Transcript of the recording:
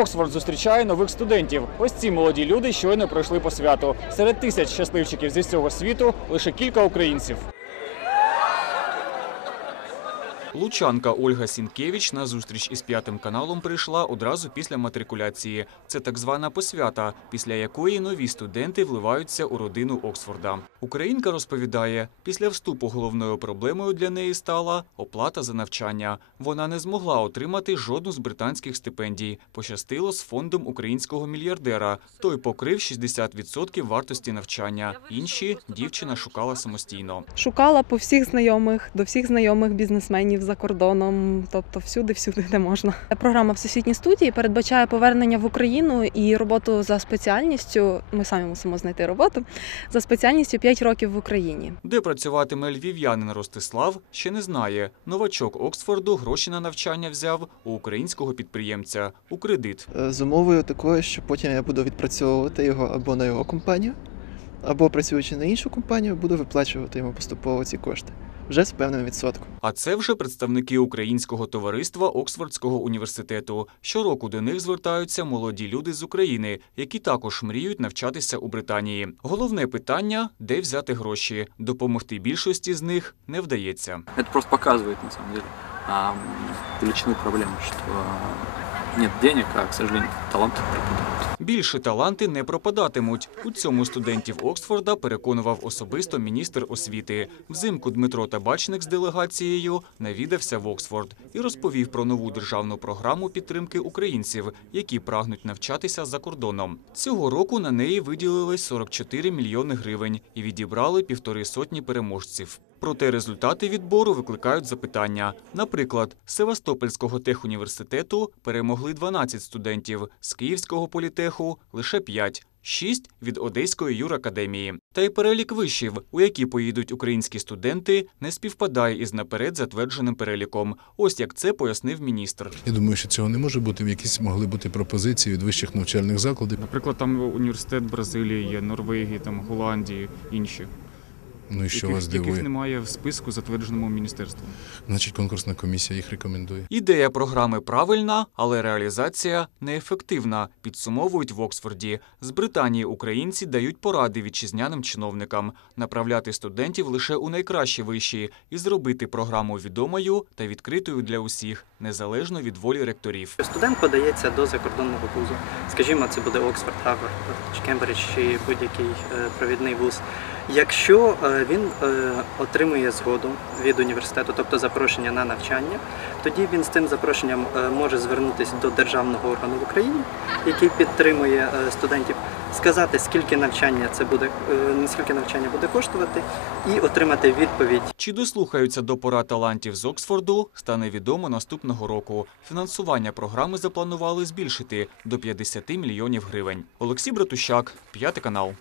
Оксфорд зустрічає нових студентів. Ось ці молоді люди щойно пройшли по святу. Серед тисяч щасливчиків зі всього світу лише кілька українців. Лучанка Ольга Сінкевич на зустріч із п'ятим каналом прийшла одразу після матрикуляції. Це так звана посвята, після якої нові студенти вливаються у родину Оксфорда. Українка розповідає, після вступу головною проблемою для неї стала оплата за навчання. Вона не змогла отримати жодну з британських стипендій. Пощастило з фондом українського мільярдера. Той покрив 60% вартості навчання. Інші дівчина шукала самостійно. Шукала по всіх знайомих, до всіх знайомих бізнесменів за кордоном, тобто всюди, всюди, де можна. Програма Всесвітні студії передбачає повернення в Україну і роботу за спеціальністю. Ми самі мусимо знайти роботу за спеціальністю 5 років в Україні. Де працюватиме львів'янин Ростислав, ще не знає. Новачок Оксфорду гроші на навчання взяв у українського підприємця у кредит. Е, з умовою такою, що потім я буду відпрацьовувати його або на його компанію, або працюючи на іншу компанію, буду виплачувати йому поступово ці кошти вже з певним відсотком. А це вже представники українського товариства Оксфордського університету. Щороку до них звертаються молоді люди з України, які також мріють навчатися у Британії. Головне питання де взяти гроші. Допомогти більшості з них не вдається. Это просто показывает, на самом деле, а, величину проблемы, что а, нет денег, а, к сожалению, таланты пропадают. Більше таланти не пропадатимуть. У цьому студентів Оксфорда переконував особисто міністр освіти. Взимку Дмитро Табачник з делегацією навідався в Оксфорд і розповів про нову державну програму підтримки українців, які прагнуть навчатися за кордоном. Цього року на неї виділили 44 мільйони гривень і відібрали півтори сотні переможців. Проте результати відбору викликають запитання. Наприклад, з Севастопольського техуніверситету перемогли 12 студентів, з Київського політеху лише 5, 6 від Одеської юракадемії. Та й перелік вишів, у які поїдуть українські студенти, не співпадає із наперед затвердженим переліком. Ось як це пояснив міністр. Я думаю, що цього не може бути. Якісь могли бути пропозиції від вищих навчальних закладів. Наприклад, там університет Бразилії є, Норвегії, там Голландії, інші, Ну і що яких, вас яких немає в списку, затвердженому міністерством. Значить, конкурсна комісія їх рекомендує. Ідея програми правильна, але реалізація неефективна. Підсумовують в Оксфорді. З Британії українці дають поради вітчизняним чиновникам направляти студентів лише у найкращі виші і зробити програму відомою та відкритою для усіх, незалежно від волі ректорів. Студент подається до закордонного вузу. Скажімо, це буде Оксфорд, Гарвард, чи Кембридж, чи будь-який е, провідний вуз. Якщо е, він е, отримує згоду від університету, тобто запрошення на навчання, тоді він з цим запрошенням е, може звернутися до державного органу в Україні, який підтримує е, студентів, сказати, скільки навчання це буде, е, скільки навчання буде коштувати, і отримати відповідь Чи дослухаються до порад талантів з Оксфорду, стане відомо наступного року. Фінансування програми запланували збільшити до 50 мільйонів гривень. Олексій Братущак, п'ятий канал.